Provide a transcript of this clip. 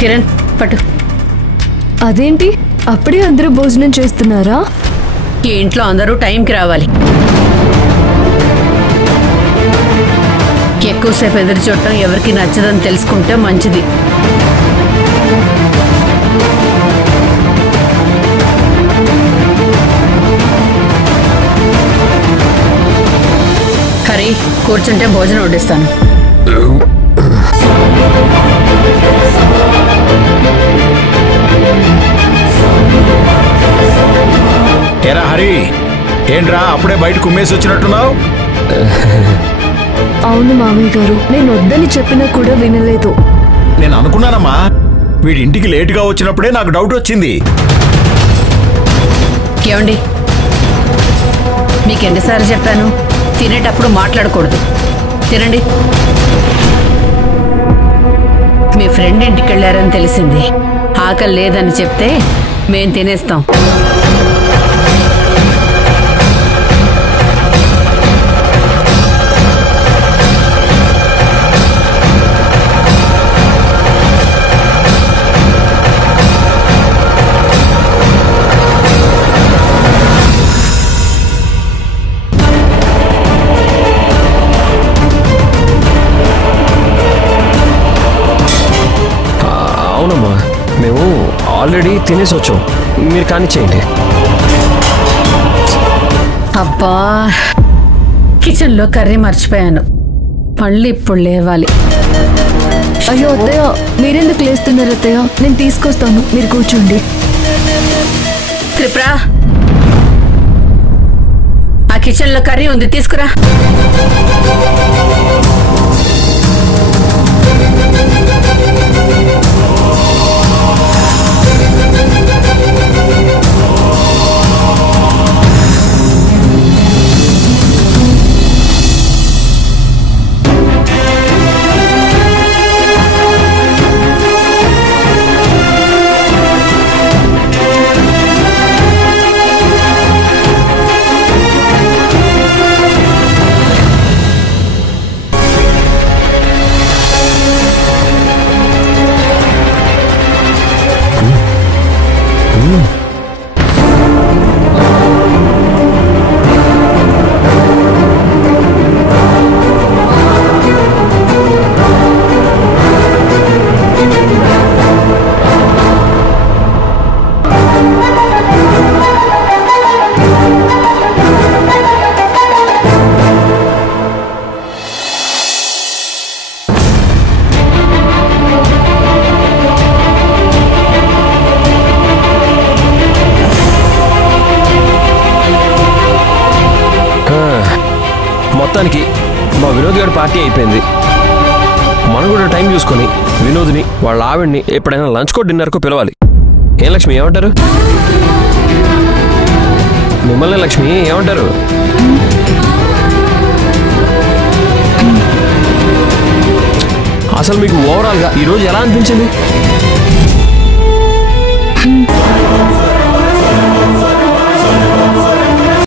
కిరణ్ పట్టు. అదేంటి అప్పుడే అందరూ భోజనం చేస్తున్నారా? ఈ ఇంట్లో అందరూ టైంకి రావాలి. ఎక్కువసేపు ఎదురు చూడటం ఎవరికి నచ్చదని తెలుసుకుంటే మంచిది. హరి, కూర్చుంటే భోజనం వడ్డిస్తాను. ఏరా హరి, ఏంట్రా అప్పుడే బయట కుమ్మేసి వచ్చినట్టున్నావు? అవును మామయ్య గారు, నేను వద్దని చెప్పినా కూడా వినలేదు. నేను అనుకున్నానమ్మా, వీడి ఇంటికి లేటుగా వచ్చినప్పుడే నాకు డౌట్ వచ్చింది. ఏమండి, మీకు ఎన్నిసార్లు చెప్పాను తినేటప్పుడు మాట్లాడకూడదు. తినండి. మీ ఫ్రెండ్ ఇంటికి వెళ్ళారని తెలిసింది. ఆకలి లేదని చెప్తే మేం తినేస్తాం. అవునమ్మా, మేము ఆల్రెడీ తినేసి వచ్చాం, మీరు కానీ చేయండి. అబ్బా, కిచెన్లో కర్రీ మర్చిపోయాను. మళ్ళీ ఇప్పుడు లేవాలి. అయ్యో అత్తయ్య, మీరెందుకు లేస్తున్నారు అత్తయ్య? నేను తీసుకొస్తాను, మీరు కూర్చోండి. త్రిపుర, ఆ కిచెన్లో కర్రీ ఉంది, తీసుకురా. మొత్తానికి మా వినోద్ గారి పార్టీ అయిపోయింది. మనం కూడా టైం చూసుకొని వినోద్ని వాళ్ళ ఆవిడ్ని ఎప్పుడైనా లంచ్కో డిన్నర్కో పిలవాలి. ఏం లక్ష్మి, ఏమంటారు? మిమ్మల్ని లక్ష్మి ఏమంటారు? అసలు మీకు ఓవరాల్గా ఈరోజు ఎలా అనిపించింది?